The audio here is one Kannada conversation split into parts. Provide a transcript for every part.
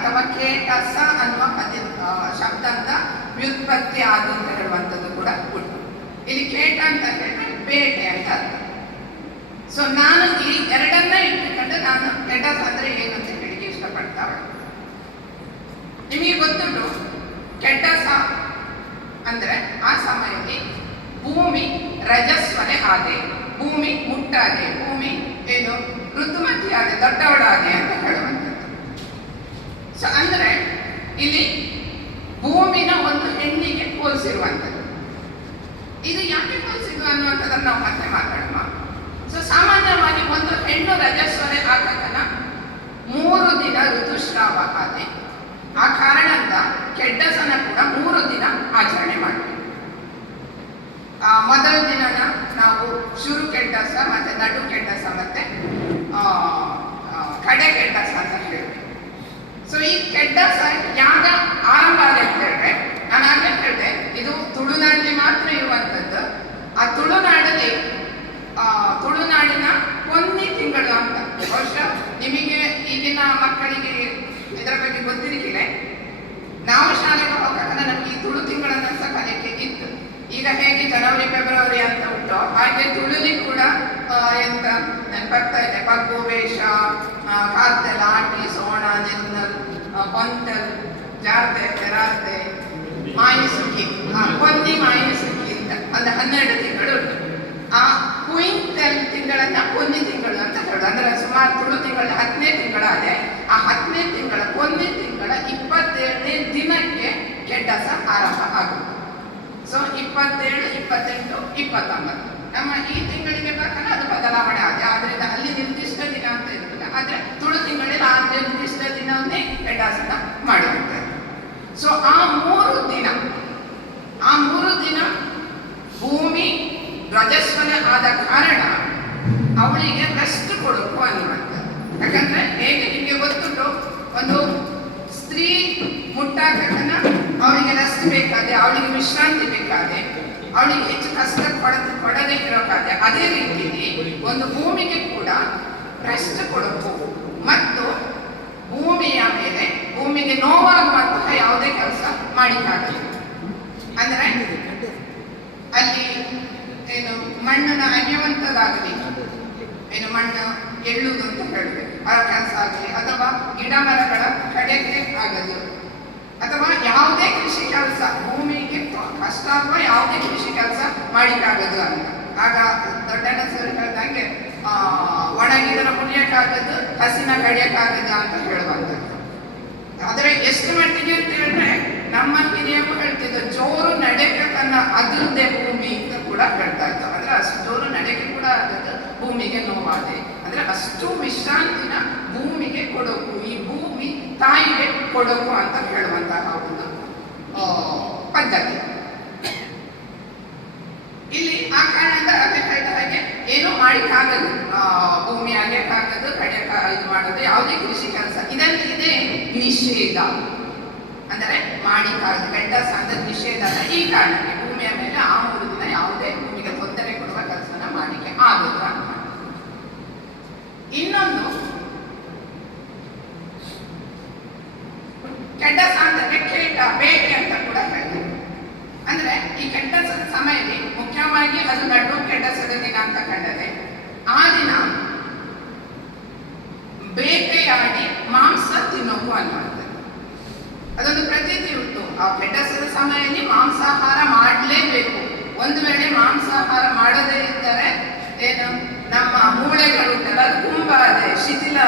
ಅಥವಾ ಕೇಟಸ ಅನ್ನುವ ಪದ ಶಬ್ದ ಶಬ್ದದ ವ್ಯುತ್ಪತ್ತಿ ಆಗಿ ಅಂತ ಹೇಳುವಂಥದ್ದು ಕೂಡ ಉಂಟು. ಇಲ್ಲಿ ಕೇಟ ಅಂತ ಹೇಳಿದ್ರೆ ಬೇಟೆ ಅಂತ ಅರ್ಥ. ಸೊ ನಾನು ಈ ಎರಡನ್ನ ಇಟ್ಟುಕೊಂಡು ನಾನು ಕೆಟಸ್ ಅಂದ್ರೆ ಏನು ಅಂತ ಹೇಳಿಕೆ ಇಷ್ಟಪಡ್ತಾವೆ. ನಿಮಗೆ ಗೊತ್ತುಂಟು, ಕೆಟಸ ಅಂದ್ರೆ ಆ ಸಮಯದಲ್ಲಿ ಭೂಮಿ ರಜಸ್ವನೆ ಆದೆ ಭೂಮಿ ಮುಟ್ಟಾದೆ ಭೂಮಿ ಏನು ಋತುಮತಿ ಆದೆ ದೊಡ್ಡವಳಾದೆ ಅಂತ ಹೇಳುವಂಥದ್ದು ಸೊ ಅಂದ್ರೆ ಇಲ್ಲಿ ಭೂಮಿನ ಒಂದು ಹೆಣ್ಣಿಗೆ ಹೋಲಿಸಿರುವಂಥದ್ದು. ಇದು ಯಾಕೆ ಹೋಲಿಸಿದ್ದು ಅನ್ನುವಂಥದ್ದನ್ನು ನಾವು ಮತ್ತೆ ಮಾತಾಡೋಣ. ಸೊ ಸಾಮಾನ್ಯವಾಗಿ ಒಂದು ಹೆಣ್ಣು ರಜಸ್ವರೆ ಆತಕನ ಮೂರು ದಿನ ಋತುಸ್ರಾವ ಆದೆ ಆ ಕಾರಣದಿಂದ ಕೆಡ್ಡಸನ ಕೂಡ ಮೂರು ದಿನ ಆಚರಣೆ ಮಾಡ್ತೀವಿ. ಆ, ಮೊದಲ ದಿನ ನಾವು ಶುರು ಕೆಡ್ಡಸ ಮತ್ತೆ ನಡು ಕೆಡ್ಡಸ ಮತ್ತೆ ಕಡೆ ಕೆಡ್ಡಸ ಅಂತ ಹೇಳ್ತೀವಿ. ಸೊ ಈ ಕೆಟ್ಟ ಸೈಟ್ ಯಾಗ ಆರಂಭ ಆದ ಅಂತ ಹೇಳಿದ್ರೆ, ನಾನು ಹೇಳಿದೆ, ಇದು ತುಳುನಾಡಲ್ಲಿ ಮಾತ್ರ ಇರುವಂಥದ್ದು ಆ ತುಳುನಾಡಲ್ಲಿ ತುಳುನಾಡಿನ ಒಂದೇ ತಿಂಗಳು ಅಂತ. ವರ್ಷ ನಿಮಗೆ ಈಗಿನ ಮಕ್ಕಳಿಗೆ ಇದರ ಬಗ್ಗೆ ಗೊತ್ತಿರಲಿಕ್ಕಿಲ್ಲ. ನಾವು ಶಾಲೆಗೆ ಹೋಗಾಗ ನಮಗೆ ಈ ತುಳು ತಿಂಗಳನ್ನ ಸಹ ಕಲಿಕೆ ಇತ್ತು. ಈಗ ಹೇಗೆ ಜನವರಿ, ಫೆಬ್ರವರಿ ಅಂತ ಉಂಟು, ಹಾಗೆ ತುಳುಲಿ ಕೂಡ ಎಂತ ಬರ್ತಾ ಇದೆ ಪಗ್ಗು ವೇಷ ಲಾಟಿ ಆಟಿ, ಸೋಣ ನೆನ್ನಲ್ ಆ, ಜಾರತೆ ತೆರಾತೆ ಮಾಯಿಸುಕಿ ಆ, ಕೊನ್ನಿ ಮಾಯಿಸುಕಿ ಅಂತ. ಒಂದು ಹನ್ನೆರಡು ತಿಂಗಳು ಉಂಟು. ಆ ಕ್ವಿಂಟಲ್ ತಿಂಗಳನ್ನ ಕೊನ್ನಿ ತಿಂಗಳು ಅಂತ ಹೇಳೋದು. ಅಂದ್ರೆ ಸುಮಾರು ತುಳು ತಿಂಗಳ ಹತ್ತನೇ ತಿಂಗಳಾದೆ ಆ ಹತ್ತನೇ ತಿಂಗಳ ಕೊನ್ನೆ ತಿಂಗಳ ಇಪ್ಪತ್ತೇಳನೇ ದಿನಕ್ಕೆ ಕೆಡ್ಡಸ ಆರಂಭ ಆಗುತ್ತೆ. ಸೊ ಇಪ್ಪತ್ತೇಳು ಇಪ್ಪತ್ತೆಂಟು ಇಪ್ಪತ್ತೊಂಬತ್ತು. ನಮ್ಮ ಈ ತಿಂಗಳಿಗೆ ಬರ್ತಾನೆ ಅದು ಬದಲಾವಣೆ ಆಗಿದೆ ಆದ್ರಿಂದ ಅಲ್ಲಿ ನಿರ್ದಿಷ್ಟ ದಿನ ಅಂತ ಇರುತ್ತದೆ ಆದ್ರೆ ತುಳು ತಿಂಗಳಲ್ಲಿ ಆ ನಿರ್ದಿಷ್ಟ ದಿನವನ್ನೇ ಕೆಡ್ಡಾಸನ ಮಾಡುವಂಥದ್ದು ಸೊ ಆ ಮೂರು ದಿನ, ಆ ಮೂರು ದಿನ ಭೂಮಿ ರಜಸ್ವನ ಆದ ಕಾರಣ ಅವಳಿಗೆ ರೆಸ್ಟ್ ಕೊಡಬೇಕು ಅನ್ನುವಂಥದ್ದು ಯಾಕಂದ್ರೆ ಹೇಗೆ ನಿಮಗೆ ಗೊತ್ತುಂಟು? ಒಂದು ಸ್ತ್ರೀ ಮುಟ್ಟಾಕನ ಅವಳಿಗೆ ರೆಸ್ಟ್ ಬೇಕಾದೆ, ಅವಳಿಗೆ ವಿಶ್ರಾಂತಿ ಬೇಕಾದೆ, ಅವಳಿಗೆ ಹೆಚ್ಚು ಕಷ್ಟ ಪಡ ಕೊಡದೇ ಇರೋಕಾದೆ ಅದೇ ರೀತಿಯಲ್ಲಿ ಒಂದು ಭೂಮಿಗೆ ಕೂಡ ರೆಸ್ಟ್ ಕೊಡಬೇಕು. ಮತ್ತು ಭೂಮಿಯ ಮೇಲೆ, ಭೂಮಿಗೆ ನೋವಾಗುವಂತಹ ಯಾವುದೇ ಕೆಲಸ ಮಾಡಿಕ್ಕಾಗಲ್ಲ ಅಂದರೆ ಅಲ್ಲಿ ಏನು ಮಣ್ಣನ್ನು ಅನ್ಯವಂತದಾಗಲಿ ಏನು ಮಣ್ಣು ಎಳ್ಳುವುದು ಅಂತ ಹೇಳಬೇಕು. ಆ ಕೆಲಸ ಆಗಲಿ ಅಥವಾ ಗಿಡ ಮರಗಳ ಕಡೆಗೆ ಆಗದು ಅಥವಾ ಯಾವುದೇ ಕೃಷಿ ಕೆಲಸ, ಭೂಮಿಗೆ ಕಷ್ಟ ಅಥವಾ ಯಾವುದೇ ಕೃಷಿ ಕೆಲಸ ಮಾಡಿಕ್ಕಾಗದು ಅಂತ. ಆಗ ದೊಡ್ಡಣ್ಣ ಸರ್ ಹೇಳ್ದಂಗೆ ಒಣಗಿದರ ಮುರಿಯಕ್ಕಾಗದು, ಹಸಿನ ಕಡಿಯಕ್ಕಾಗದು ಅಂತ ಹೇಳುವಂಥದ್ದು. ಆದ್ರೆ ಎಷ್ಟು ಮಟ್ಟಿಗೆ ಅಂತ ಹೇಳಿದ್ರೆ ನಮ್ಮ ಹಿರಿಯಪ್ಪ ಹೇಳ್ತಿದ್ದ ಜೋರು ನಡೆಕ ತನ್ನ ಅದರದೇ ಭೂಮಿ ಅಂತ ಕೂಡ ಹೇಳ್ತಾ ಇತ್ತು. ಅಂದ್ರೆ ಅಷ್ಟು ಜೋರು ನಡೆಕೆ ಕೂಡ ಆಗುತ್ತೆ ಭೂಮಿಗೆ ನೋವಾದೆ. ಅಂದ್ರೆ ಅಷ್ಟು ವಿಶ್ರಾಂತಿನ ಭೂಮಿಗೆ ಕೊಡೋಕು, ಈ ಭೂಮಿ ತಾಯಿಗೆ ಕೊಡೋಕು ಅಂತ ಹೇಳುವಂತಹ ಒಂದು ಆ, ಪದ್ಧತಿ ಇಲ್ಲಿ ಆ ಕಾರಣದಿಂದ ಅದೇ ಹೇಳಿದ ಹಾಗೆ ಏನು ಮಾಡಿಕ್ಕಾಗದು ಆ, ಭೂಮಿ ಅಗೆಯಕ್ಕಾಗದು ಕಡಿಯಕ ಇದು ಮಾಡೋದು ಯಾವುದೇ ಕೃಷಿ ಕೆಲಸ ಇದೆಲ್ಲ ಇದೆ ನಿಷೇಧ ಅಂದರೆ ಮಾಡಿಕ್ಕಾಗದು ಗಂಡಸ ಅಂದ್ರೆ ನಿಷೇಧ ಅಲ್ಲ ಈ ಕಾರಣಕ್ಕೆ ಭೂಮಿಯ ಮೇಲೆ ಆ ಮೂರು ದಿನ ಯಾವುದೇ ಭೂಮಿಗೆ ತೊಂದರೆ ಕೊಡುವ ಕೆಲಸನ ಮಾಡಿಕೆ ಆಗುದು ಅಂತ ಇನ್ನೊಂದು ಕೆಡ್ಡಸ ಅಂತಂದ್ರೆ ಕೇಟ ಬೇಟೆ ಅಂತ ಕೂಡ ಹೇಳ್ತಾರೆ. ಅಂದ್ರೆ ಈ ಕೆಡ್ಡಸದ ಸಮಯದಲ್ಲಿ ಮುಖ್ಯವಾಗಿ ಅದು ನಡು ಕೆಡ್ಡಸದ ದಿನ ಅಂತ ಕಂಡರೆ, ಆ ದಿನ ಬೇಟೆಯಾಡಿ ಮಾಂಸ ತಿನ್ನೋಕು ಅನ್ನುವಂಥದ್ದು ಅದೊಂದು ಪ್ರತೀತಿ ಉಂಟು. ಆ ಕೆಡ್ಡಸದ ಸಮಯದಲ್ಲಿ ಮಾಂಸಾಹಾರ ಮಾಡಲೇಬೇಕು. ಒಂದು ವೇಳೆ ಮಾಂಸಾಹಾರ ಮಾಡದೇ ಇದ್ದರೆ ಏನು, ನಮ್ಮ ಮೂಳೆಗಳು ಅದು ಕುಂಭ ಶಿಥಿಲ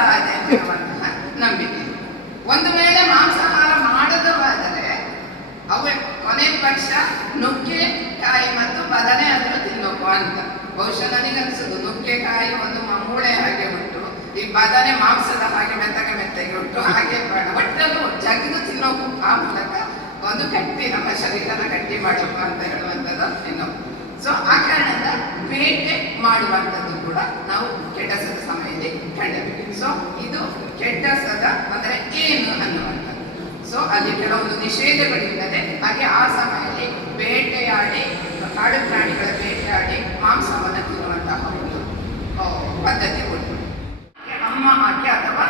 ಹೇಳುವಂತಹ ನಂಬಿಕೆ. ಒಂದು ವೇಳೆ ಮಾಂಸಾಹಾರ ಮಾಡದವಾದರೆ ಅವೇ ಕೊನೆ ಪಕ್ಷ ನುಗ್ಗೆಕಾಯಿ ಮತ್ತು ಬದನೆ ಆದರೂ ತಿನ್ನೋಕು ಅಂತ. ಬಹುಶಃ ನನಗನ್ಸುದು ನುಗ್ಗೆಕಾಯಿ ಒಂದು ಮೂಳೆ ಹಾಗೆ ಉಂಟು, ಈ ಬದನೆ ಮಾಂಸದ ಹಾಗೆ ಮೆತ್ತಗೆ ಮೆತ್ತಗೆ ಉಂಟು, ಹಾಗೆ ಬೇಡ. ಒಟ್ಟಲ್ಲೂ ಜಗಿದು ತಿನ್ನೋಕು ಆ ಮೂಲಕ ಒಂದು ಗಟ್ಟಿ, ನಮ್ಮ ಶರೀರನ ಗಟ್ಟಿ ಮಾಡೋಕು ಅಂತ ಹೇಳುವಂಥದ್ದು ತಿನ್ನೋಕು. ಸೊ ಆ ಕಾರಣದ ಬೇಟೆ ಮಾಡುವಂಥದ್ದು ಕೂಡ ನಾವು ಕೆಡ್ಡಸದ ಸಮಯದಲ್ಲಿ ಕಂಡಬೇಕು ಸೊ ಇದು ಕೆಡ್ಡಸದ ಅಂದರೆ ಏನು ಅನ್ನುವಂಥದ್ದು ಸೊ ಅಲ್ಲಿ ಕೆಲವೊಂದು ನಿಷೇಧಗಳಿಲ್ಲದೆ, ಹಾಗೆ ಆ ಸಮಯದಲ್ಲಿ ಬೇಟೆಯಾಡಿ, ಕಾಡು ಪ್ರಾಣಿಗಳ ಬೇಟೆಯಾಡಿ ಮಾಂಸವನ್ನು ತಿನ್ನುವಂತಹ ಒಂದು ಪದ್ಧತಿ ಉಂಟು. ಅಮ್ಮ ಆಕೆ ಅಥವಾ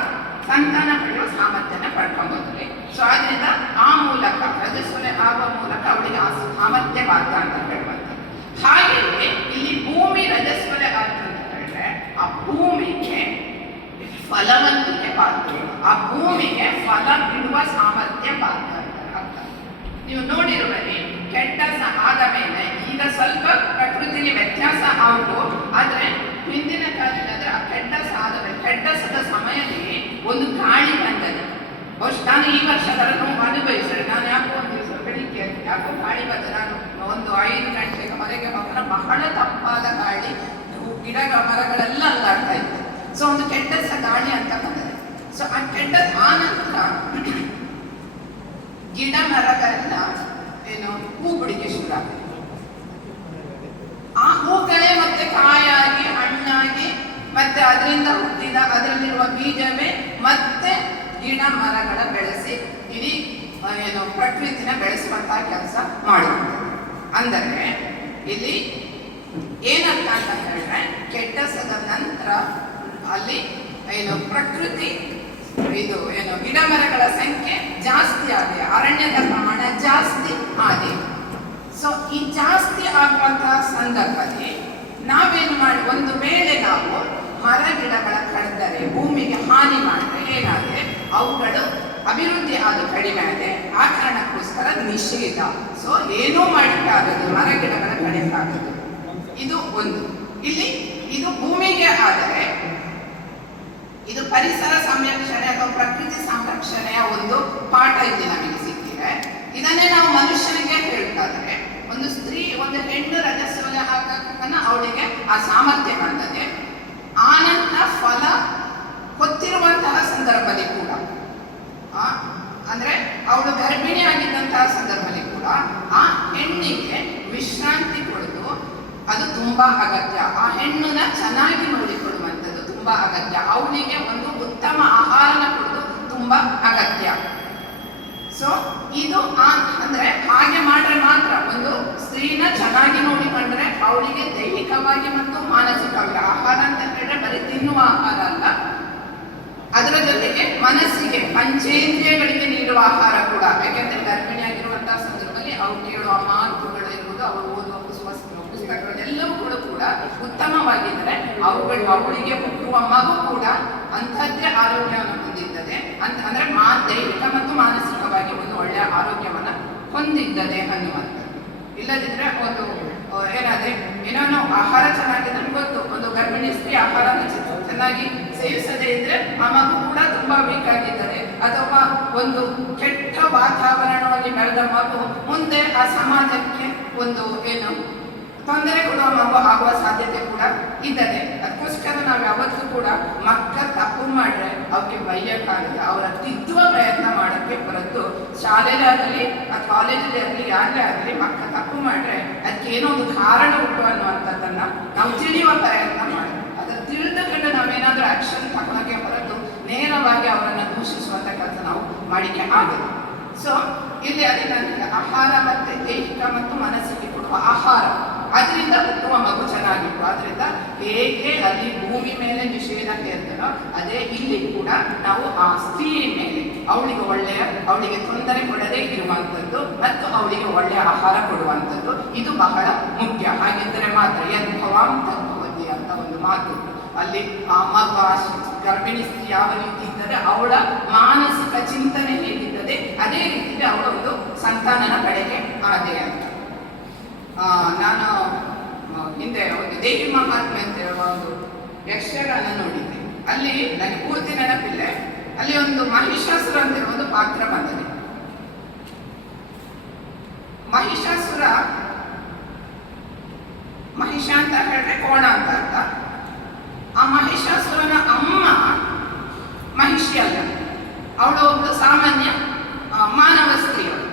ಸಂತ ಸಂತಾನ ಪಡೆಯುವ ಸಾಮರ್ಥ್ಯನ ಪಡ್ಕೊಬೋದ್ರಿ ಸೊ ಆದ್ರಿಂದ ಆ ಮೂಲಕ, ರಜಸ್ವಲೆ ಆಗುವ ಮೂಲಕ ಅವಳಿಗೆ ಆ ಸಾಮರ್ಥ್ಯ ಬಾಧ್ಯ ಅಂತ ಹೇಳುವಂಥದ್ದು. ಹಾಗೆಯೇ ಇಲ್ಲಿ ಭೂಮಿ ರಜಸ್ವಲೆ ಆಯ್ತು ಅಂತ ಹೇಳಿದ್ರೆ, ಆ ಭೂಮಿಗೆ ಫಲವಂತಿಕೆ ಪಾತ್ರ ಆ ಭೂಮಿಗೆ ಫಲ ಬಿಡುವ ಸಾಮರ್ಥ್ಯ ಅರ್ಥ ನೀವು ನೋಡಿರುವಲ್ಲಿ ಕೆಟ್ಟ ಆದ ಮೇಲೆ ಈಗ ಸ್ವಲ್ಪ ಪ್ರಕೃತಿಗೆ ವ್ಯತ್ಯಾಸ ಆಗುದು ಆದರೆ ಹಿಂದಿನ ಕಾಲದಲ್ಲಿ ಆ ಕೆಟ್ಟ ಆದ ಕೆಟ್ಟಸದ ಸಮಯದಲ್ಲಿ ಒಂದು ಗಾಳಿ ಬಂದದ್ದು. ಬಹುಶಃ ನಾನು ಈ ವರ್ಷ ಅದನ್ನು ಅನುಭವಿಸಿದೆ. ನಾನು ಯಾಕೋ ಒಂದು ದಿವಸ ಬೆಳಿಗ್ಗೆ ಯಾಕೋ ಗಾಳಿ ಬಂದ ನಾನು ಒಂದು ಐದು ಗಂಟೆಗೆ ಮನೆಗೆ ಹೋಗೋಣ ಬಹಳ ತಪ್ಪಾದ ಗಾಳಿ ಗಿಡ ಮರಗಳೆಲ್ಲ ಅಲ್ಲಾಡ್ತಾ ಇತ್ತು. ಸೊ ಒಂದು ಕೆಟ್ಟಸ ಗಾಳಿ ಅಂತ ಬಂದಿದೆ ಸೊ ಆ ಕೆಟ್ಟ ಆ ಗಿಡ ಮರಗಳೆಲ್ಲ ಏನು ಹೂ ಬಿಡಿಗೆ ಶುರು ಆ ಹೂಗಳೇ ಮತ್ತೆ ಕಾಯಾಗಿ, ಹಣ್ಣಾಗಿ, ಮತ್ತೆ ಅದರಿಂದ ಹುಟ್ಟಿದ, ಅದರಲ್ಲಿರುವ ಬೀಜವೇ ಮತ್ತೆ ಗಿಡ ಮರಗಳ ಬೆಳೆಸಿ, ಇಡೀ ಏನು, ಪ್ರಕೃತಿನ ಬೆಳೆಸುವಂತಹ ಕೆಲಸ ಮಾಡುತ್ತದೆ ಅಂದರೆ, ಇಲ್ಲಿ ಏನಂತ ಅಂತ ಹೇಳಿದ್ರೆ ಕೆಟ್ಟಸದ ನಂತರ ಅಲ್ಲಿ, ಏನು, ಪ್ರಕೃತಿ, ಇದು, ಏನು, ಗಿಡ ಮರ ಅರಣ್ಯದ ಪ್ರಮಾಣ ಜಾಸ್ತಿ ಆಗಿದೆ. ಸೊ ಈ ಜಾಸ್ತಿ ಆಗುವಂತಹ ಸಂದರ್ಭದಲ್ಲಿ ನಾವೇನು ಮಾಡಿ, ಒಂದು ವೇಳೆ ನಾವು ಮರ ಗಿಡಗಳ ಕಳೆದರೆ, ಭೂಮಿಗೆ ಹಾನಿ ಮಾಡಿದ್ರೆ ಏನಾದ್ರೆ ಅವುಗಳು ಅಭಿವೃದ್ಧಿ ಆದ ಕಡಿಮೆ ಆಗಿದೆ ಆ ಕಾರಣಕ್ಕೋಸ್ಕರ ನಿಷೇಧ. ಸೊ ಏನೂ ಮಾಡಿದ್ದಾಗದು ಮರ ಗಿಡಗಳ ಕಡಿಮೆ ಇದು ಒಂದು. ಇಲ್ಲಿ, ಇದು ಭೂಮಿಗೆ ಆದರೆ ಇದು ಪರಿಸರ ಸಂರಕ್ಷಣೆ ಅಥವಾ ಪ್ರಕೃತಿ ಸಂರಕ್ಷಣೆಯ ಒಂದು ಪಾಠ ಇದೆ ನಮಗೆ ಸಿಕ್ಕಿದೆ ಇದನ್ನೇ ನಾವು ಮನುಷ್ಯನಿಗೆ ಹೇಳ್ತಾದ್ರೆ ಒಂದು ಸ್ತ್ರೀ, ಒಂದು ಹೆಣ್ಣು ರಜಸ್ವಲ ಹಾಕಕ್ಕನ್ನ ಅವಳಿಗೆ ಆ ಸಾಮರ್ಥ್ಯ ಕಾಣ್ತದೆ ಆನಂತರ ಫಲ ಹೊತ್ತಿರುವಂತಹ ಸಂದರ್ಭದಲ್ಲಿ ಕೂಡ. ಅಂದ್ರೆ ಅವಳು ಗರ್ಭಿಣಿ ಆಗಿದ್ದಂತಹ ಸಂದರ್ಭದಲ್ಲಿ ಕೂಡ ಆ ಹೆಣ್ಣಿಗೆ ವಿಶ್ರಾಂತಿ ಕೊಡೋದು ಅದು ತುಂಬಾ ಅಗತ್ಯ. ಆ ಹೆಣ್ಣನ್ನ ಚೆನ್ನಾಗಿ ನೋಡಿಕೊಳ್ಳುವಂಥದ್ದು ತುಂಬಾ ಅಗತ್ಯ. ಅವಳಿಗೆ ಒಂದು ಉತ್ತಮ ಆಹಾರನ ಕೊಡೋದು ತುಂಬಾ ಅಗತ್ಯ. ಸೊ ಇದು ಅಂದ್ರೆ ಹಾಗೆ ಮಾಡ್ರೆ ಮಾತ್ರ. ಒಂದು ಸ್ತ್ರೀನ ಚೆನ್ನಾಗಿ ನೋಡಿಕೊಂಡ್ರೆ ಅವಳಿಗೆ ದೈಹಿಕವಾಗಿ ಮತ್ತು ಮಾನಸಿಕವಾಗಿ ಆಹಾರ ಅಂತ ಹೇಳಿದ್ರೆ ಬರೀ ತಿನ್ನುವ ಆಹಾರ ಅಲ್ಲ. ಅದರ ಜೊತೆಗೆ ಮನಸ್ಸಿಗೆ ಪಂಚೇಂದ್ರಿಯಗಳಿಗೆ ನೀಡುವ ಆಹಾರ ಕೂಡ. ಯಾಕೆಂದ್ರೆ ಗರ್ಭಿಣಿಯಾಗಿರುವಂತಹ ಸಂದರ್ಭದಲ್ಲಿ ಅವ್ರು ಕೇಳುವ ಮಾತುಗಳು ಇರುವುದು ಅವರು ಓದುವ ಪುಸ್ತಕ ಪುಸ್ತಕಗಳು ಎಲ್ಲವೂ ಕೂಡ ಕೂಡ ಉತ್ತಮವಾಗಿದ್ದರೆ ಅವುಗಳು ಅವಳಿಗೆ ಹುಟ್ಟುವ ಮಗು ಕೂಡ ಅಂಥದ್ದೇ ಆರೋಗ್ಯವನ್ನು ಹೊಂದಿದ್ದದೆ ಅಂತ ಅಂದ್ರೆ ಮಾ, ದೈಹಿಕ ಮತ್ತು ಮಾನಸಿಕವಾಗಿ ಒಂದು ಒಳ್ಳೆಯ ಆರೋಗ್ಯವನ್ನ ಹೊಂದಿದ್ದದೆ ಅನ್ನುವಂಥದ್ದು. ಇಲ್ಲದಿದ್ರೆ ಒಂದು ಏನಾದ್ರೆ ಏನೋ ಆಹಾರ ಚೆನ್ನಾಗಿದ್ರೆ ಗೊತ್ತು. ಒಂದು ಗರ್ಭಿಣಿ ಸ್ತ್ರೀ ಆಹಾರ ಚೆನ್ನಾಗಿ ಸೇವಿಸದೇ ಇದ್ರೆ ಆ ಮಗು ಕೂಡ ತುಂಬಾ ವೀಕ್ ಆಗಿದ್ದಾರೆ ಅಥವಾ ಒಂದು ಕೆಟ್ಟ ವಾತಾವರಣವಾಗಿ ಬೆಳೆದ ಮಗು ಮುಂದೆ ಆ ಸಮಾಜಕ್ಕೆ ಒಂದು ಏನು ತೊಂದರೆ ಕೊಡುವ ಮಗು ಆಗುವ ಸಾಧ್ಯತೆ ಕೂಡ ಇದ್ದಾರೆ ಅದಕ್ಕೋಸ್ಕರ ನಾವು ಯಾವತ್ತೂ ಕೂಡ ಮಕ್ಕ ತಪ್ಪು ಮಾಡ್ರೆ ಅವ್ರಿಗೆ ಬೈಯಕ್ಕಾಗಲ್ಲ ಅವರ ತಿದ್ದುವ ಪ್ರಯತ್ನ ಮಾಡೋಕ್ಕೆ ಹೊರತು ಶಾಲೆಯಲ್ಲಿ ಆಗಲಿ ಆ ಕಾಲೇಜಲ್ಲಿ ಆಗಲಿ ಯಾರೇ ಆಗಲಿ ಮಕ್ಕ ತಪ್ಪು ಮಾಡಿದ್ರೆ ಅದಕ್ಕೆ ಏನೋ ಒಂದು ಕಾರಣ ಉಂಟು ಅನ್ನುವಂಥದ್ದನ್ನ ನಾವು ತಿಳಿಯುವ ಪ್ರಯತ್ನ ಮಾಡಬೇಕು ಅದರ ತಿಳಿದುಕೊಂಡು ನಾವೇನಾದರೂ ಆಕ್ಷನ್ ತಗೊಳಕ್ಕೆ ಹೊರತು ನೇರವಾಗಿ ಅವರನ್ನು ದೂಷಿಸುವಂಥ ಕೆಲಸ ನಾವು ಮಾಡಿಕೆ ಆಗಲ್ಲ. ಸೊ ಇಲ್ಲಿ ಅದೇ ನನಗೆ ಆಹಾರ ಮತ್ತು ದೈಹಿಕ ಮತ್ತು ಮನಸ್ಸಿಗೆ ಕೊಡುವ ಆಹಾರ. ಅದರಿಂದ ಹುಟ್ಟುವ ಮಗು ಚೆನ್ನಾಗಿತ್ತು ಅದರಿಂದ ಹೇಗೆ ಅಲ್ಲಿ ಭೂಮಿ ಮೇಲೆ ನಿಷೇಧ ಕೇಳ್ತಾರೋ, ಅದೇ ಇಲ್ಲಿ ಕೂಡ ನಾವು ಆ ಸ್ತ್ರೀ ಮೇಲೆ ಅವಳಿಗೆ ಒಳ್ಳೆಯ, ಅವಳಿಗೆ ತೊಂದರೆ ಕೊಡದೇ ಇರುವಂಥದ್ದು ಮತ್ತು ಅವಳಿಗೆ ಒಳ್ಳೆಯ ಆಹಾರ ಕೊಡುವಂಥದ್ದು. ಇದು ಬಹಳ ಮುಖ್ಯ. ಹಾಗಿದ್ದರೆ ಮಾತ್ರ ಯದ್ಭವಾಂ ತದ್ಭವತಿ ಅಂತ ಒಂದು ಮಾತು ಅಲ್ಲಿ ಆ ಮಗ, ಗರ್ಭಿಣಿ ಸ್ತ್ರೀ ಯಾವ ರೀತಿ ಇದ್ದರೆ ಅವಳ ಮಾನಸಿಕ ಚಿಂತನೆ ಹೇಗಿದ್ದದೆ ಅದೇ ರೀತಿಯಲ್ಲಿ ಅವಳ ಒಂದು ಸಂತಾನನ ಕಡೆಗೆ ಆದೆ ಅಂತ. ನಾನು ಹಿಂದೆ ಒಂದು ದೇವಿ ಮಹಾತ್ಮೆ ಅಂತ ಹೇಳುವ ಒಂದು ಯಕ್ಷಗಾನ ನೋಡಿದ್ದೆ. ಅಲ್ಲಿ ನನಗೆ ಪೂರ್ತಿ ನೆನಪಿಲ್ಲ. ಅಲ್ಲಿ ಒಂದು ಮಹಿಷಾಸುರ ಅಂತ ಹೇಳುವ ಒಂದು ಪಾತ್ರ ಬಂದಿದೆ ಮಹಿಷಾಸುರ ಮಹಿಷ ಅಂತ ಹೇಳಿದ್ರೆ ಕೋಣ ಅಂತ ಅರ್ಥ ಆ ಮಹಿಷಾಸುರನ ಅಮ್ಮ ಮಹಿಷಿ ಅಲ್ಲ ಅವಳು ಒಂದು ಸಾಮಾನ್ಯ ಆ, ಮಾನವ ಸ್ತ್ರೀಯಳು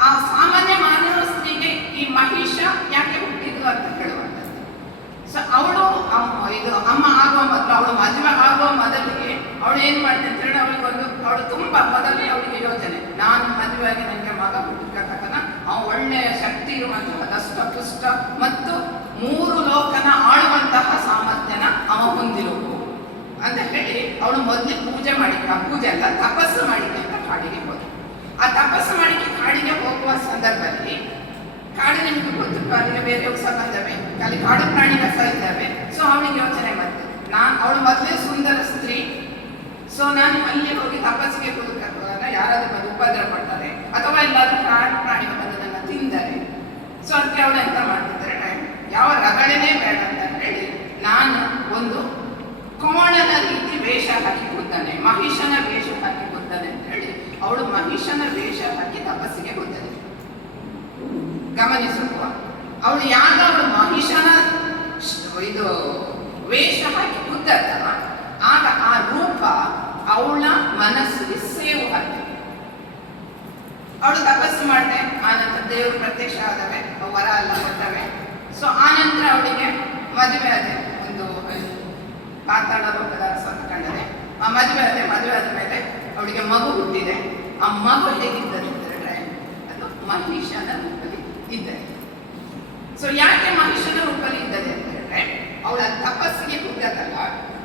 ಆ ಸಾಮಾನ್ಯ ಮಾನವ ಸ್ತ್ರೀಗೆ ಈ ಮಹಿಷ ಯಾಕೆ ಹುಟ್ಟಿದ್ದು ಅಂತ ಹೇಳುವಂಥದ್ದು ಸೊ ಅವಳು ಇದು ಅಮ್ಮ ಆಗುವ ಮೊದಲು ಅವಳು ಮದುವೆ ಆಗುವ ಮೊದಲಿಗೆ ಅವಳು ಏನು ಮಾಡಿದೆ ಅಂತ ಹೇಳಿ ಅವಳಿಗೆ ಒಂದು ಅವಳು ತುಂಬಾ ಮೊದಲೇ ಅವಳಿಗೆ ಯೋಚನೆ ನಾನು ಮದುವೆಯಾಗಿ ನನಗೆ ಮಗ ಹುಟ್ಟಿರ್ತಕ್ಕಂಥ ಅವ ಒಳ್ಳೆಯ ಶಕ್ತಿ ಇರುವಂತಹ ದಷ್ಟ ಪುಷ್ಟ ಮತ್ತು ಮೂರು ಲೋಕನ ಆಳುವಂತಹ ಸಾಮರ್ಥ್ಯನ ಅವ ಹೊಂದಿರುವುದು ಅಂತ ಹೇಳಿ ಅವಳು ಮೊದಲು ಪೂಜೆ ಅಂತ ತಪಸ್ಸು ಮಾಡಿದ್ದೆ ಅಂತ ಕಾಡಿಗೆ ಹೋದ ಆ ತಪಸ್ಸು ಮಾಡಿಕೆ ಕಾಡಿಗೆ ಹೋಗುವ ಸಂದರ್ಭದಲ್ಲಿ ಕಾಡು ನಿಮಗೆ ಗೊತ್ತು ಕಾಡಿಗೆ ಬೇರೆ ಸಹ ಬಂದವೆ ಅಲ್ಲಿ ಕಾಡು ಪ್ರಾಣಿ ಸಹ ಇದ್ದಾವೆ. ಸೊ ಅವನಿಗೆ ಯೋಚನೆ ಬಂತು. ನಾನು ಅವಳು ಮೊದಲೇ ಸುಂದರ ಸ್ತ್ರೀ. ಸೊ ನಾನು ಅಲ್ಲಿ ಹೋಗಿ ತಪಸ್ಸಿಗೆ ಕೂತ್ಕೊಳ್ಳೋಣ, ಯಾರಾದ್ರೂ ಬಂದು ಉಪದ್ರ ಮಾಡ್ತಾರೆ ಅಥವಾ ಎಲ್ಲಾದ್ರೂ ಕಾಡು ಪ್ರಾಣಿ ಬಂದು ನನ್ನ ತಿಂದರೆ. ಸೊ ಅದಕ್ಕೆ ಅವಳು ಎಂತ ಮಾಡ್ತಿದ್ದಾರೆ ಯಾವ ರಗಳೆನೇ ಬೇಡ ಅಂತ ಹೇಳಿ ನಾನು ಒಂದು ಕೋಣನ ರೀತಿ ವೇಷ ಹಾಕಿ ಕೂತಾನೆ ಮಹಿಷನ ವೇಷ ಹಾಕಿ ಬರ್ತಾನೆ ಅಂತ ಹೇಳಿ ಅವಳು ಮಹಿಷನ ವೇಷ ಹಾಕಿ ತಪಸ್ಸಿಗೆ ಹೋಗ್ತಾನೆ ಗಮನಿಸುವ ಅವಳು ಯಾವಾಗ ಅವಳು ಮಹಿಷನ ಇದು ವೇಷ ಹಾಕಿ ಕೂತಲ್ಲ ಆಗ ಆ ರೂಪ ಅವಳ ಮನಸ್ಸಿಗೆ ಸೇವು ಆಗ್ತದೆ. ಅವಳು ತಪಸ್ಸು ಮಾಡಿದೆ, ಆನಂತರ ದೇವರು ಪ್ರತ್ಯಕ್ಷ ಆದವೆ, ವರ ಎಲ್ಲ ಕೊಟ್ಟವೆ. ಸೊ ಆನಂತರ ಅವಳಿಗೆ ಮದುವೆ ಆದ. ಒಂದು ಪಾತಾಳ ಆ ಮದುವೆ ಆದ್ರೆ, ಮದುವೆ ಆದ ಮೇಲೆ ಅವಳಿಗೆ ಮಗು ಹುಟ್ಟಿದೆ. ಆ ಮಗು ಅಂತ ಹೇಳಿದ್ರೆ ಅದು ಮಹಿಷನ ರೂಪದಲ್ಲಿ ಇದ್ದರೆ. ಸೊ ಯಾಕೆ ಮಹಿಷನ ರೂಪದಲ್ಲಿ ಇದ್ದದೆ ಅಂತ ಅವಳ ತಪಸ್ಸಿಗೆ ಹುಟ್ಟದಲ್ಲ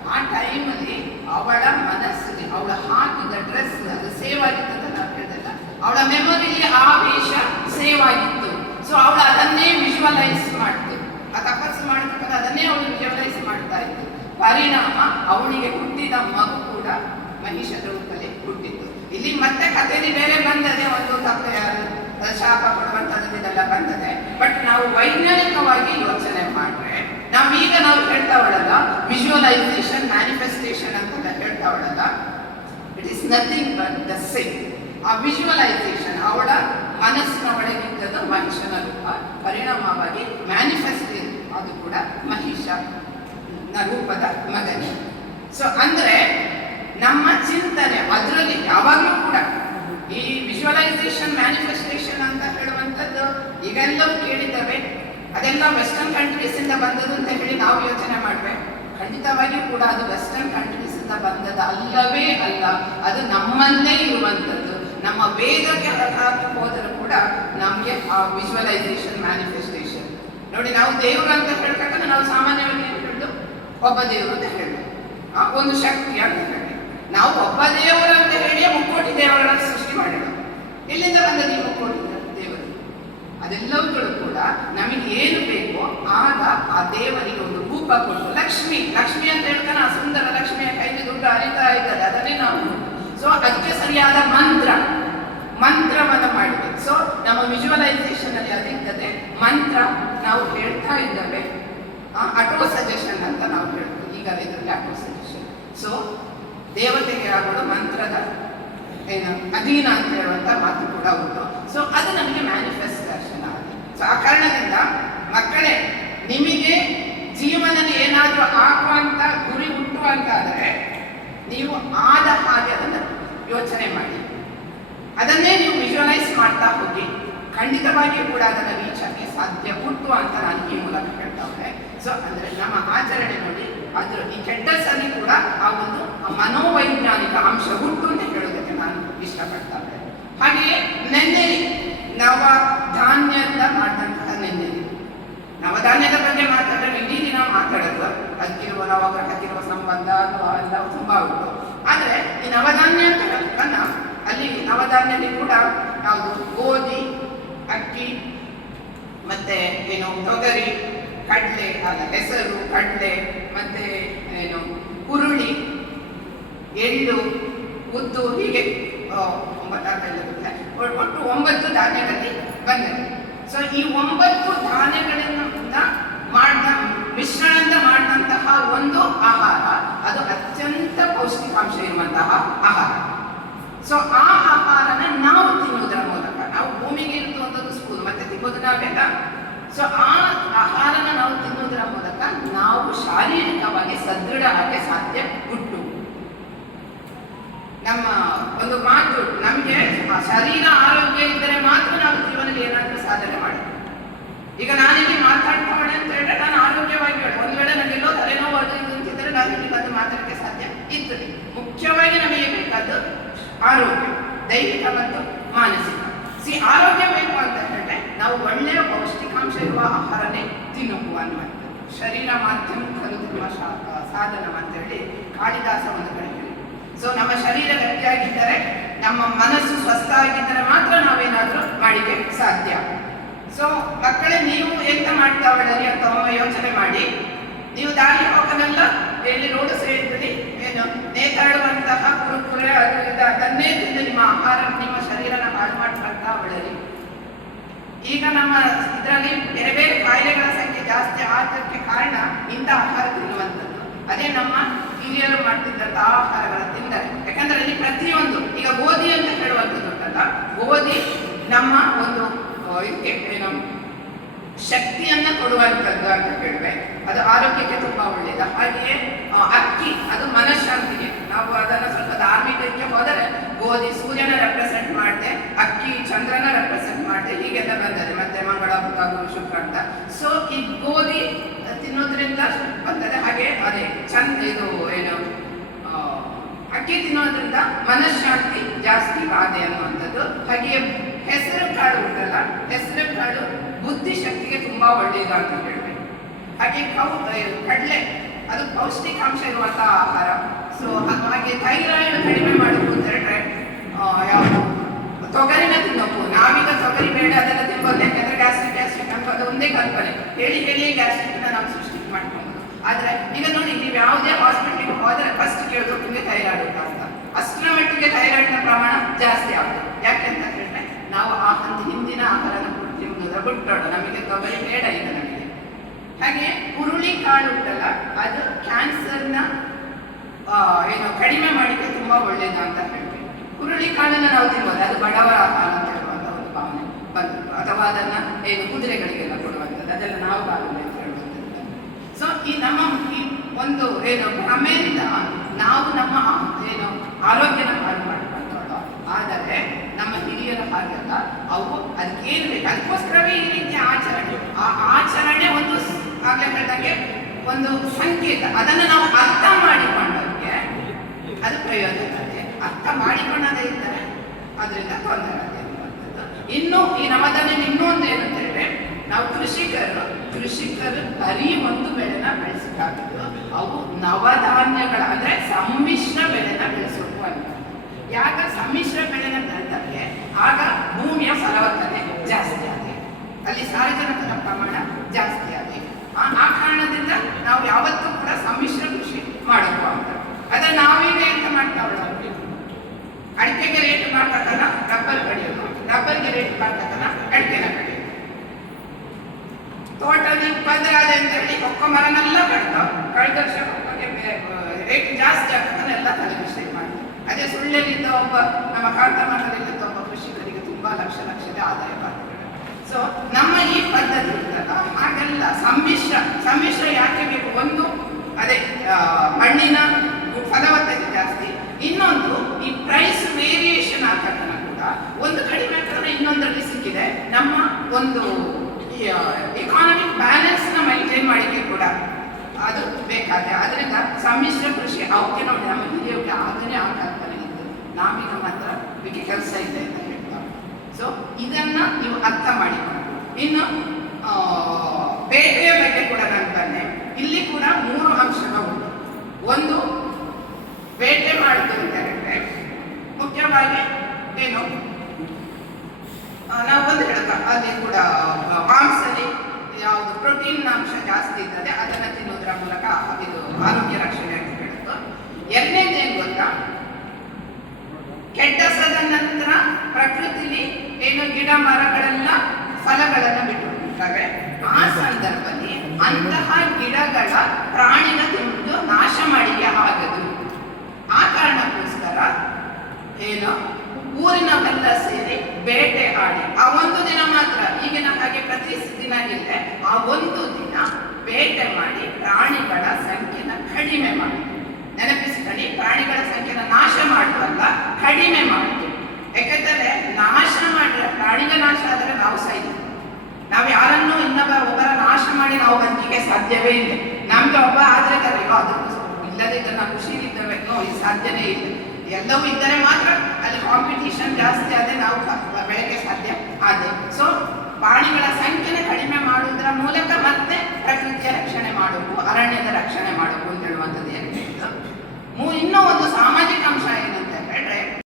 ಆ ಟೈಮಲ್ಲಿ ಅವಳ ಮನಸ್ಸಿಗೆ, ಅವಳ ಹಾಕಿದ ಡ್ರೆಸ್ ಅದು ಸೇವ್ ಆಗಿತ್ತಂತ ನಾವು ಹೇಳಿದಲ್ಲ? ಅವಳ ಮೆಮೊರಿಲಿ ಆ ವೇಷ ಸೇವ್ ಆಗಿತ್ತು. ಸೊ ಅವಳು ಅದನ್ನೇ ವಿಜುವಲೈಸ್ ಮಾಡ್ತು. ಆ ತಪಸ್ಸು ಮಾಡ್ತಕ್ಕಂಥ ಅದನ್ನೇ ಅವಳು ವಿಜುವಲೈಸ್ ಮಾಡ್ತಾ ಇತ್ತು. ಪರಿಣಾಮ ಅವಳಿಗೆ ಹುಟ್ಟಿದ ಮಗು ಕೂಡ ಮಹಿಷದ ರೂಪದಲ್ಲಿ ಹುಟ್ಟಿತ್ತು ಇಲ್ಲಿ ಮತ್ತೆ ಕಥೆಯಲ್ಲಿ ಬೇರೆ ಬಂದದೆ ಒಂದು ತಪ್ಪೆ ಶಾಪ ಕೊಡುವಂಥದ್ದು ಇದೆಲ್ಲ ಬಂದದೆ. ಬಟ್ ನಾವು ವೈಜ್ಞಾನಿಕವಾಗಿ ಯೋಚನೆ ಮಾಡ್ರೆ, ನಾವೀಗ ನಾವು ಹೇಳ್ತಾ ವಿಜುವಲೈಸೇಷನ್ ಮ್ಯಾನಿಫೆಸ್ಟೇಷನ್ ಅಂತ ಹೇಳ್ತಾ it is nothing but the same ಆ ವಿಜುವಲೈಸೇಷನ್ ಅವಳ ಮನಸ್ಸಿನ ಒಳಗಿದ್ದ ಮನುಷ್ಯನ ರೂಪ, ಪರಿಣಾಮವಾಗಿ ಮ್ಯಾನಿಫೆಸ್ಟ್ ಅದು ಕೂಡ ಮಹಿಷ ರೂಪದ ಮಗನೇ. ಸೊ ಅಂದ್ರೆ ನಮ್ಮ ಚಿಂತನೆ, ಅದರಲ್ಲಿ ಯಾವಾಗಲೂ ಕೂಡ ಈ ವಿಜುವಲೈಸೇಷನ್ ಮ್ಯಾನಿಫೆಸ್ಟೇಷನ್ ಅಂತ ಹೇಳುವಂಥದ್ದು ಈಗೆಲ್ಲವೂ ಕೇಳಿದ್ದಾವೆ. ಅದೆಲ್ಲ ವೆಸ್ಟರ್ನ್ ಕಂಟ್ರೀಸ್ ಇಂದ ಬಂದದ್ದು ಅಂತ ಹೇಳಿ ನಾವು ಯೋಚನೆ ಮಾಡ್ಬೇಕು ಖಂಡಿತವಾಗಿಯೂ ಕೂಡ ಅದು ವೆಸ್ಟರ್ನ್ ಕಂಟ್ರೀಸ್ ಇಂದ ಬಂದದ್ದು ಅಲ್ಲವೇ ಅಲ್ಲ, ಅದು ನಮ್ಮಲ್ಲೇ ಇರುವಂಥದ್ದು. ನಮ್ಮ ವೇದಕ್ಕೆ ಹೋದರೂ ಕೂಡ ನಮಗೆ ಆ ವಿಜುವಲೈಸೇಷನ್ ಮ್ಯಾನಿಫೆಸ್ಟೇಷನ್ ನೋಡಿ, ನಾವು ದೇವರು ಅಂತ ಹೇಳ್ತಕ್ಕಂಥ ನಾವು ಸಾಮಾನ್ಯವಾಗಿ ಹೇಳುದು ಒಬ್ಬ ದೇವರು ಅಂತ ಹೇಳಿ ಆ ಒಂದು ಶಕ್ತಿ ಅಂತ ನಾವು ಒಬ್ಬ ದೇವರು ಅಂತ ಹೇಳಿ ಮುಕ್ಕೋಟಿ ದೇವರನ್ನ ಸೃಷ್ಟಿ ಮಾಡೋಣ ಎಲ್ಲಿಂದ ಬಂದ ನೀವು ಮುಕ್ಕೋಟಿ ದೇವರು? ಅದೆಲ್ಲವುಗಳು ಕೂಡ ನಮಗೆ ಏನು ಬೇಕೋ ಆಗ ಆ ದೇವರಿಗೆ ಒಂದು ರೂಪ ಕೊಟ್ಟು ಲಕ್ಷ್ಮಿ ಲಕ್ಷ್ಮಿ ಅಂತ ಹೇಳ್ತಾನೆ, ಆ ಸುಂದರ ಲಕ್ಷ್ಮಿಯ ಕೈಲಿ ದುಡ್ಡು ಅರಿತಾ ಇದ್ದಾರೆ ಅದನ್ನೇ ನಾವು ಸೊ ಅದಕ್ಕೆ ಸರಿಯಾದ ಮಂತ್ರ, ಮಂತ್ರವನ್ನು ಮಾಡಿದೆ. ಸೊ ನಮ್ಮ ವಿಜುವಲೈಸೇಷನ್ ಅಲ್ಲಿ ಅದಿರ್ತದೆ ಮಂತ್ರ ನಾವು ಹೇಳ್ತಾ ಇದ್ದೇವೆ. ಅಟೋ ಸಜೆಷನ್ ಅಂತ ನಾವು ಹೇಳ್ತೀವಿ. ಈಗ ಇದರಲ್ಲಿ ಅಟೋ ಸಜೆಷನ್ ಸೊ ದೇವತೆಗೆ ಆಗೋದು ಮಂತ್ರದ, ಏನು, ಅಧೀನ ಅಂತ ಹೇಳುವಂಥ ಮಾತು ಕೂಡ ಉಂಟು. ಸೊ ಅದು ನಮಗೆ ಮ್ಯಾನಿಫೆಸ್ಟೇಷನ್ ಆಗಿದೆ. ಸೊ ಆ ಕಾರಣದಿಂದ ಮಕ್ಕಳೇ, ನಿಮಗೆ ಜೀವನದಲ್ಲಿ ಏನಾದರೂ ಆಗುವಂತ ಗುರಿ ಉಂಟು ಅಂತಾದರೆ ನೀವು ಆದ ಹಾಗೆ ಅದನ್ನು ಯೋಚನೆ ಮಾಡಿ. ಅದನ್ನೇ ನೀವು ವಿಜುವಲೈಸ್ ಮಾಡ್ತಾ ಹೋಗಿ. ಖಂಡಿತವಾಗಿಯೂ ಕೂಡ ಅದನ್ನು ರೀಚ್ ಸಾಧ್ಯ ಉಂಟು ಅಂತ ನಾನು ಈ ಮೂಲಕ ಹೇಳ್ತಾ ಹೋದೆ. ಸೊ ಅಂದರೆ ನಮ್ಮ ಆಚರಣೆ ನೋಡಿ ಅದ್ರ ಈ ಕೆಟ್ಟಸಲ್ಲಿ ಕೂಡ ಆ ಒಂದು ಮನೋವೈಜ್ಞಾನಿಕ ಅಂಶ ಹುಟ್ಟು ಅಂತ ಹೇಳೋದಕ್ಕೆ ನಾನು ಇಷ್ಟಪಡ್ತಾ ಹಾಗೆಯೇ ನೆನ್ನೆಲಿ ನವ ಧಾನ್ಯದ ಮಾಡಿದಂತಹ ನೆನ್ನೆಲಿ. ನವಧಾನ್ಯದ ಬಗ್ಗೆ ಮಾತಾಡಿದ್ರೆ ಇಡೀ ದಿನ ಮಾತಾಡೋದು. ಅದಕ್ಕಿರುವ ನವಗ್ರಹಕ್ಕಿರುವ ಸಂಬಂಧ ಅಥವಾ ಎಲ್ಲ ತುಂಬಾ ಉಂಟು. ಆದರೆ ಈ ನವಧಾನ್ಯ ಅಂತ ಹೇಳೋದನ್ನ ಅಲ್ಲಿ ನವಧಾನ್ಯದಲ್ಲಿ ಕೂಡ ಯಾವುದು ಗೋಧಿ, ಅಕ್ಕಿ, ಮತ್ತೆ ಏನು ತೊಗರಿ ಕಡಲೆ ಅಲ್ಲ ಹೆಸರು ಕಡಲೆ, ಮತ್ತೆ ಏನು, ಹುರುಳಿ, ಎಳ್ಳು, ಉದ್ದು, ಹೀಗೆ ಒಂಬತ್ತು ಒಟ್ಟು ಒಂಬತ್ತು ಧಾನ್ಯಗಳಲ್ಲಿ ಬಂದಿದೆ ಸೊ ಈ ಒಂಬತ್ತು ಧಾನ್ಯಗಳಿಂದ ಮಾಡಿದ, ಮಿಶ್ರಣದಿಂದ ಮಾಡಿದಂತಹ ಒಂದು ಆಹಾರ, ಅದು ಅತ್ಯಂತ ಪೌಷ್ಟಿಕಾಂಶ ಇರುವಂತಹ ಆಹಾರ. ಸೊ ಆ ಆಹಾರನ ನಾವು ತಿನ್ನುವುದರ ಮೂಲಕ, ನಾವು ಭೂಮಿಗೆ ಇರುವಂಥದ್ದು ಸ್ಪೂನ್ ಮತ್ತೆ ತಿನ್ನೋದು ನಾವೆಲ್ಲ. ಸೊ ಆ ಆಹಾರನ ನಾವು ತಿನ್ನುವುದರ ಮೂಲಕ ನಾವು ಶಾರೀರಿಕವಾಗಿ ಸದೃಢ ಆಗಕ್ಕೆ ಸಾಧ್ಯ ಉಂಟು ನಮ್ಮ ಒಂದು ಮಾತು ನಮಗೆ ಆ ಶರೀರ ಆರೋಗ್ಯ ಇದ್ದರೆ ಮಾತ್ರ ನಾವು ಜೀವನದಲ್ಲಿ ಏನಾದರೂ ಸಾಧನೆ ಮಾಡಿ ಈಗ ನಾನಿಲ್ಲಿ ಮಾತಾಡ್ತಾಳೆ ಅಂತ ಹೇಳಿದ್ರೆ ನಾನು ಆರೋಗ್ಯವಾಗಿ ಹೇಳಿ ಒಂದು ವೇಳೆ ನನಗೆಲ್ಲೋ ತಲೆನೋವು ಅದು ಇದು ಅಂತಿದ್ರೆ ನಾನು ಇಲ್ಲಿ ಬಂದು ಮಾತಾಡಕ್ಕೆ ಸಾಧ್ಯ. ಇರ್ತದೆ ಮುಖ್ಯವಾಗಿ ನಮಗೆ ಬೇಕಾದ್ದು ಆರೋಗ್ಯ, ದೈಹಿಕ ಮತ್ತು ಮಾನಸಿಕ. ಸಿ, ಆರೋಗ್ಯ ಬೇಕು ಅಂತ ಹೇಳಿದ್ರೆ ನಾವು ಒಳ್ಳೆಯ ಪೌಷ್ಟಿಕಾಂಶ ಇರುವ ಆಹಾರನೇ ತಿನ್ನುವ ಅನ್ನುವಂಥದ್ದು. ಶರೀರ ಮಾಧ್ಯಮ ಖರೀದುವ ಸಾಧನ ಅಂತ ಹೇಳಿ ಕಾಳಿದಾಸ ಒಂದು ಕಡೆ ಹೇಳಿದ್ರು. ಸೊ ನಮ್ಮ ಶರೀರ ಗಟ್ಟಿಯಾಗಿದ್ದರೆ, ನಮ್ಮ ಮನಸ್ಸು ಸ್ವಸ್ಥ ಆಗಿದ್ದರೆ ಮಾತ್ರ ನಾವೇನಾದರೂ ಮಾಡಿಕೆ ಸಾಧ್ಯ. ಸೊ ಮಕ್ಕಳೇ, ನೀವು ಎಂತ ಮಾಡ್ತಾ ಒಳ್ಳೆಯ ಅಂತ ಒಮ್ಮೆ ಯೋಚನೆ ಮಾಡಿ. ನೀವು ದಾರಿ ಹೋಗನೆಲ್ಲ? ಎಲ್ಲಿ ರೋಡ್ ಸೇರಿದ್ರಿ ಏನು? ನೇತಾಡುವಂತಹ ಕುರುಕುರೆ ಅದನ್ನೇ ತಿಂದು ನಿಮ್ಮ ಆಹಾರ, ನಿಮ್ಮ ಶರೀರನ ಹಾಳು ಮಾಡ್ಕೊಳ್ತಾ ಒಳ್ಳೆಯದು ಈಗ ನಮ್ಮ ಇದರಲ್ಲಿ ಬೇರೆ ಬೇರೆ ಕಾಯಿಲೆಗಳ ಸಂಖ್ಯೆ ಜಾಸ್ತಿ ಆದಕ್ಕೆ ಕಾರಣ ಇಂಥ ಆಹಾರ ತಿನ್ನುವಂಥದ್ದು. ಅದೇ ನಮ್ಮ ಹಿರಿಯರು ಮಾಡ್ತಿದ್ದಂಥ ಆಹಾರಗಳ ತಿಂದರೆ ಯಾಕಂದ್ರೆ ಅಲ್ಲಿ ಪ್ರತಿಯೊಂದು, ಈಗ ಗೋಧಿ ಅಂತ ಹೇಳುವಂಥದ್ದು ಗೋಧಿ ನಮ್ಮ ಒಂದು ಇದಕ್ಕೆ ನಮ್ಮ ಶಕ್ತಿಯನ್ನು ಕೊಡುವಂಥದ್ದು ಅಂತ ಹೇಳುವೆ ಅದು ಆರೋಗ್ಯಕ್ಕೆ ತುಂಬ ಒಳ್ಳೆಯದು ಹಾಗೆಯೇ ಅಕ್ಕಿ, ಅದು ಮನಃಶಾಂತಿಗೆ. ನಾವು ಅದನ್ನು ಸ್ವಲ್ಪ ಧಾರ್ಮಿಕಕ್ಕೆ ಹೋದರೆ ಗೋಧಿ ಸೂರ್ಯನ ರೆಪ್ರೆಸೆಂಟ್ ಮಾಡಿದೆ, ಅಕ್ಕಿ ಚಂದ್ರನ ರೆಪ್ರೆಸೆಂಟ್ ಮಾಡಿದೆ, ಹೀಗೆಲ್ಲ ಬಂದದೆ. ಮತ್ತೆ ಮಂಗಳ ಗುರು, ಶುಕ್ರ ಅಂತ. ಸೊ ಈ ಗೋಧಿ ತಿನ್ನೋದ್ರಿಂದ ಬಂದದೆ. ಹಾಗೆ ಅದೇ ಚಂದ ಇದು ಏನು ಅಕ್ಕಿ ತಿನ್ನೋದ್ರಿಂದ ಮನಃಶಾಂತಿ ಜಾಸ್ತಿ ಬಾಧೆ ಅನ್ನುವಂಥದ್ದು. ಹಾಗೆಯೇ ಹೆಸರು ಕಾಳು ಉಂಟಲ್ಲ, ಹೆಸರು ಕಾಳು ಬುದ್ಧಿಶಕ್ತಿಗೆ ತುಂಬಾ ಒಳ್ಳೆಯದು ಅಂತ ಹೇಳ್ಬೇಕು. ಹಾಗೆ ಕೌ ಕಡಲೆ, ಅದು ಪೌಷ್ಟಿಕಾಂಶ ಇರುವಂತಹ ಆಹಾರ. ಸೊ ಹಾಗೆ ಥೈರಾಯ್ಡ್ ಕಡಿಮೆ ಮಾಡಬೇಕು ಅಂತ ಹೇಳಿದ್ರೆ ಯಾವುದು? ತೊಗರಿನ ತಿನ್ನಬೇಕು ನಾವೀಗ ತೊಗರಿ ಬೇಡ ಅದನ್ನ ತಿನ್ಬೋದು, ಯಾಕಂದ್ರೆ ಗ್ಯಾಸ್ಟ್ರಿಕ್ ಗ್ಯಾಸ್ಟ್ರಿಕ್ ಅಂತ ಅದು ಒಂದೇ ಕಲ್ಪನೆ ಹೇಳಿ ಹೇಳಿ ಗ್ಯಾಸ್ಟ್ರಿಕ್ ನಾವು ಸೃಷ್ಟಿ ಮಾಡ್ಕೊಂಡು ಆದ್ರೆ, ಈಗ ನೋಡಿ, ನೀವು ಯಾವುದೇ ಹಾಸ್ಪಿಟ್ಲಿಗೆ ಹೋದ್ರೆ ಫಸ್ಟ್ ಕೇಳಿದ್ರು ನಿಮಗೆ ಥೈರಾಯ್ಡ್ ಅಂತ ಅಷ್ಟರ ಮಟ್ಟಿಗೆ ಥೈರಾಯ್ಡ್ನ ಪ್ರಮಾಣ ಜಾಸ್ತಿ ಆಗುತ್ತೆ ಯಾಕೆಂತ ಹೇಳಿದ್ರೆ ನಾವು ಆ ಒಂದು ಹಿಂದಿನ ಆಹಾರನ ತಿನ್ನುವುದರ ಬಿಟ್ಟೋಣ ನಮಗೆ ತೊಗರಿ ಬೇಡ ಈಗ ನಮಗೆ. ಹಾಗೆ ಹುರುಳಿ ಕಾಳು ಉಂಟಲ್ಲ, ಅದು ಕ್ಯಾನ್ಸರ್ನ ಏನು ಕಡಿಮೆ ಮಾಡಿದ್ರೆ ತುಂಬಾ ಒಳ್ಳೇದು ಅಂತ ಹೇಳ್ತೀವಿ. ಹುರುಳಿ ಕಾಳನ್ನು ನಾವು ತಿನ್ಬೋದು, ಅದು ಬಡವರ ಆಹಾರ ಅಂತ ಹೇಳುವಂಥ ಒಂದು ಭಾವನೆ ಬಂದು ಅಥವಾ ಅದನ್ನ ಏನು ಕುದುರೆಗಳಿಗೆಲ್ಲ ಕೊಡುವಂಥದ್ದು, ಅದೆಲ್ಲ ನಾವು ಭಾವನೆ ಅಂತ ಹೇಳುವಂಥದ್ದು. ಸೊ ಈ ನಮ್ಮ ಈ ಒಂದು, ಏನು ಭ್ರಮೆಯಿಂದ ನಾವು ನಮ್ಮ ಏನು ಆರೋಗ್ಯನ ಹಾಳು ಮಾಡಿಕೊಳ್ಳೋಣ ಆದರೆ ನಮ್ಮ ಹಿರಿಯರ ಹಾಗೆಲ್ಲ ಅವು ಅದಕ್ಕೇನು ಬೇಕು ಅದಕ್ಕೋಸ್ಕರವೇ ಈ ರೀತಿಯ ಆಚರಣೆ ಆ ಆಚರಣೆ ಒಂದು ಸ್- ಆಗ್ಲೇ ಹೇಳ್ದಂಗೆ ಒಂದು ಸಂಕೇತ ಅದನ್ನು ನಾವು ಅರ್ಥ ಮಾಡಿಕೊಂಡವ್ರಿಗೆ ಅದು ಪ್ರಯೋಜನ ಇದೆ. ಅರ್ಥ ಮಾಡಿಕೊಳ್ಳದೆ ಇದ್ದರೆ ಅದರಿಂದ ತೊಂದರೆ ಇನ್ನು ಈ ನಮ್ಮದಲ್ಲಿ ಇನ್ನೊಂದು ಏನಂತ ಹೇಳಿದ್ರೆ, ನಾವು ಕೃಷಿಕರು ಕೃಷಿಕರು ಬರೀ ಒಂದು ಬೆಳೆನ ಬೆಳೆಸಕ್ಕಾಗದು ಅವು ನವಧಾನ್ಯಗಳ ಅಂದ್ರೆ ಸಮ್ಮಿಶ್ರ ಬೆಳೆನ ಬೆಳೆಸಬೇಕು ಅಂತ ಯಾಕ ಸಮ್ಮಿಶ್ರ ಬೆಳೆನ ಬೆಳೆದರೆ ಆಗ ಭೂಮಿಯ ಫಲವತ್ತತೆ ಜಾಸ್ತಿ ಆಗಿದೆ ಅಲ್ಲಿ ಸಾರಜನಕದ ಪ್ರಮಾಣ ಜಾಸ್ತಿ ಆಗಿದೆ ಆ ಆ ಕಾರಣದಿಂದ ನಾವು ಯಾವತ್ತೂ ಕೂಡ ಸಮ್ಮಿಶ್ರ ಕೃಷಿ ಮಾಡಬೇಕು ಅಂತ ಅದ್ರ ನಾವೀಗ ಎಂತ ಮಾಡ್ತಾ ಉಳ್ಳೋರು? ಅಡಿಕೆಗೆ ರೇಟ್ ಮಾಡ್ತಕ್ಕನ ರಬ್ಬರ್ ಕಡಿಯೋದು ರಬ್ಬರ್ಗೆ ರೇಟ್ ಮಾಡ್ತಕ್ಕನ ಅಡಿಕೆನ ಕಡಿಯೋದು ಉತ್ಪಾದನೆ ಅಂತ ಹೇಳಿ ಕೊಕ್ಕ ಮರನೆಲ್ಲ ಕಡ್ದು, ಕಳೆದ ವರ್ಷ ಕೊಕ್ಕಗೆ ರೇಟ್ ಜಾಸ್ತಿ ಆಗ್ತದನ್ನೆಲ್ಲ ತಲೆಬಿಸಿ ಮಾಡಿ. ಅದೇ ಸುಳ್ಳಿನಿಂದ ಒಬ್ಬ, ನಮ್ಮ ಕಾಂತಮರದಲ್ಲಿದ್ದ ಒಬ್ಬ ಕೃಷಿಕರಿಗೆ ತುಂಬಾ ಲಕ್ಷ ಲಕ್ಷದ ಆದಾಯ ಬರ್ತದೆ. ಸೊ ನಮ್ಮ ಈ ಪದ್ಧತಿ ಹಾಗೆಲ್ಲ ಸಮ್ಮಿಶ್ರ ಸಮ್ಮಿಶ್ರ ಯಾಕೆ ಬೇಕು ಒಂದು ಅದೇ ಆ, ಮಣ್ಣಿನ ಫಲವತ್ತತೆ ಜಾಸ್ತಿ ಇನ್ನೊಂದು ಈ ಪ್ರೈಸ್ ವೇರಿಯೇಷನ್ ಆಗ್ತಕ್ಕನ ಕೂಡ ಒಂದು ಕಡಿಮೆ ಆಗ್ತದೆ ಇನ್ನೊಂದರಲ್ಲಿ ಸಿಕ್ಕಿದೆ ನಮ್ಮ ಒಂದು ಎಕಾನಮಿಕ್ ಬ್ಯಾಲೆನ್ಸ್ನ ಮೈಂಟೈನ್ ಮಾಡಿಕೆ ಕೂಡ ಅದು ಬೇಕಾದ್ರೆ ಅದರಿಂದ ಅವಕ್ಕೆ ನೋಡಿ ನಮ್ಮ ಹಿರಿಯರಿಗೆ ಆಗನೇ ಆಗಾಗ್ತಾನೆ ಇದ್ದು ನಾವೀಗ ಮಾತ್ರ ಇದಕ್ಕೆ ಕೆಲಸ ಇದೆ ಅಂತ ಹೇಳ್ತಾರೆ ಸೊ ಇದನ್ನ ನೀವು ಅರ್ಥ ಮಾಡಿಕೊಂಡು ಇನ್ನು ಬೇಟೆಯ ಬಗ್ಗೆ ಕೂಡ ನಾನು ಬಂದೆ ಇಲ್ಲಿ ಕೂಡ ಮೂರು ಅಂಶಗಳು ಉಂಟು. ಒಂದು, ಬೇಟೆ ಮಾಡುದು ಅಂತ ಹೇಳಿದ್ರೆ, ಮುಖ್ಯವಾಗಿ ಏನು? ನಾವು ಒಂದು ಹೇಳ್ತಾ ಅಲ್ಲಿ ಕೂಡ ಮಾಂಸದಲ್ಲಿ ಯಾವುದು ಪ್ರೋಟೀನ್ ಅಂಶ ಜಾಸ್ತಿ ಇರ್ತದೆ ಅದನ್ನು ತಿನ್ನೋದ್ರ ಮೂಲಕ ಇದು ಆರೋಗ್ಯ ರಕ್ಷಣೆ ಎರಡನೇದು ಏನು ಗೊತ್ತಾ? ಕೆಟ್ಟಸದ ನಂತರ ಪ್ರಕೃತಿಲಿ ಏನು ಗಿಡ ಮರಗಳೆಲ್ಲ ಫಲಗಳನ್ನು ಬಿಟ್ಟಿರ್ತವೆ ಆ ಸಂದರ್ಭದಲ್ಲಿ ಅಂತಹ ಗಿಡಗಳ ಪ್ರಾಣಿನ ತಿಂದು ನಾಶ ಮಾಡಿಗೆ ಆಗದು. ಆ ಕಾರಣಕ್ಕೋಸ್ಕರ ಏನು? ಊರಿನವೆಲ್ಲ ಸೇರಿ ಬೇಟೆ ಆಡಿ, ಆ ಒಂದು ದಿನ ಮಾತ್ರ, ಈಗಿನ ಹಾಗೆ ಪ್ರತಿ ದಿನ ಆ ಒಂದು ದಿನ ಬೇಟೆ ಮಾಡಿ ಪ್ರಾಣಿಗಳ ಸಂಖ್ಯೆನ ಕಡಿಮೆ ಮಾಡಿ. ಪ್ರಾಣಿಗಳ ಸಂಖ್ಯೆನ ನಾಶ ಮಾಡುವಲ್ಲ ಕಡಿಮೆ ಮಾಡುದು ಯಾಕಂದ್ರೆ ನಾಶ ಮಾಡಿದ್ರೆ ಪ್ರಾಣಿಗಳ ನಾಶ ಆದರೆ ನಾವು ಸಹಿತ ನಾವು ಯಾರನ್ನೂ ಇನ್ನೊಬ್ಬ ಒಬ್ಬರ ನಾಶ ಮಾಡಿ ನಾವು ಬದುಕಿಗೆ ಸಾಧ್ಯವೇ ಇಲ್ಲ. ನಮ್ಗೆ ಒಬ್ಬ ಆದ್ರೆ ಕರೆಯೋ ಅದು ಇಲ್ಲದಿದ್ದ ನಾವು ಖುಷಿಲಿದ್ದೇವೆ ನೋ ಇದು ಸಾಧ್ಯನೇ ಇಲ್ಲ. ಎಲ್ಲವೂ ಇದ್ದರೆ ಮಾತ್ರ ಅಲ್ಲಿ ಕಾಂಪಿಟಿಷನ್ ಜಾಸ್ತಿ ಆದ್ರೆ ನಾವು ಬೆಳಗ್ಗೆ ಸಾಧ್ಯ ಆದರೆ. ಸೊ ಪ್ರಾಣಿಗಳ ಸಂಖ್ಯೆನ ಕಡಿಮೆ ಮಾಡುವುದರ ಮೂಲಕ ಮತ್ತೆ ಪ್ರಕೃತಿಯ ರಕ್ಷಣೆ ಮಾಡಬೇಕು ಅರಣ್ಯದ ರಕ್ಷಣೆ ಮಾಡಬೇಕು ಅಂತ ಹೇಳುವಂಥದ್ದು ಏನು ಹೇಳಿದ್ದು ಮೂ ಇನ್ನೂ ಒಂದು ಸಾಮಾಜಿಕ ಅಂಶ ಏನು